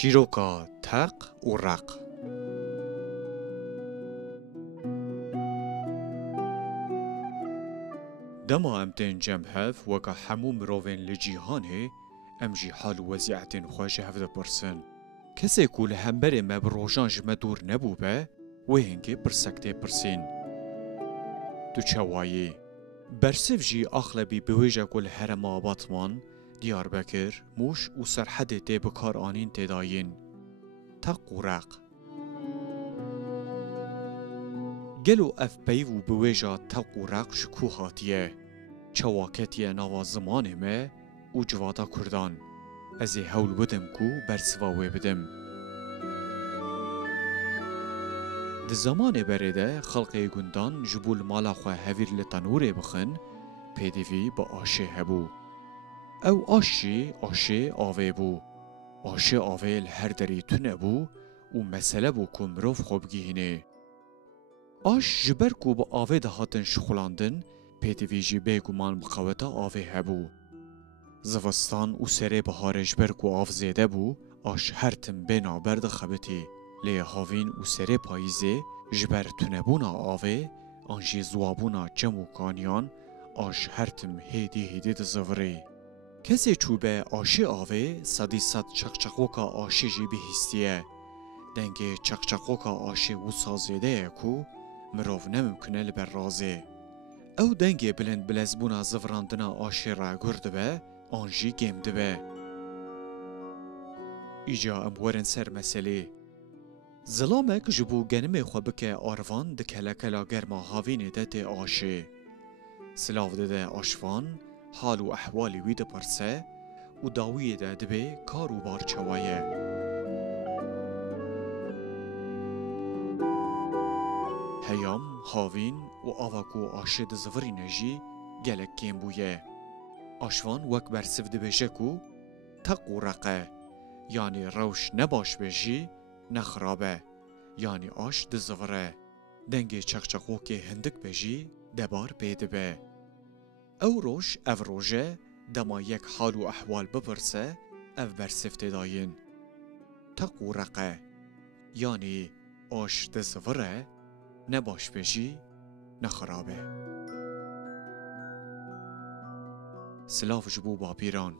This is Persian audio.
چیروکا تق و رق. دما امتن جم هف وکا همو مروین لجیهانه امجی حال وزیعتن خوش هفته پرسن. کسی کول همبر مبروجان جمدور نبو به و هنگی پرسکته پرسین. تو چوایی برسف جی اغلبی بویجا کل هرم آباتمان دیاربکر موش و سرحد تی بکار آنین تداین. تق و رق. گلو اف بیو بویجا تق و رق جکو هاتیه. چواکتیه نوا زمان ما و جواتا کردان. ازی هول بدم کو برسواوی بدم. د زمان برده خلق گندان جبول مالا خواه هفیر لطنوره بخن پیدوی با آشه هبو. او آشه آوه بو. آشه آوه هر دری تونه بو و مسئله بو که مروف خوب گیهنه. آش جبر کو با آوه دهاتن شخولاندن پیدوی جی بگومان بقوتا آوه هبو. زوستان و سره بهار جبر کو آف زیده بو آش هر تم بنا برد خبتی. لی هاوین و سره پاییزه جبر تونبونا آوه آنجی زوابونا جمو کانیان آش هرتم هیدی دزوری. کسی چوبه آشه آوه صدی صد چقچقوکا آشه جی بهستیه. دنگه چقچقوکا آشه و سازیده کو مروف نممکنه لبر رازه. او دنگه بلند بلزبونا زفراندنا آشه را گرده به آنجی گمده به. ایجا امورن سر مسئله زلامک جبو گنم خوبکه آروان دکلکلا گرما هاوین دت آشه. سلاو ده آشوان حال و احوالی وید پرسه و داوی ده دبه کار و بار چوایه. هیام هاوین و آواکو آشه ده زوری نجی گلک کم بویه. آشوان وک برسف ده بشکو تق و رقه یعنی روش نباش بجی نخرابه. یعنی آش دزوره. دنگی چقچقو که هندک بجی دبار بیده به. او روش او روژه دما یک حال و احوال بپرسه او برسفته داین. تق و رقه یعنی آش دزوره نباش بجی نخرابه. سلاف جبو باپیران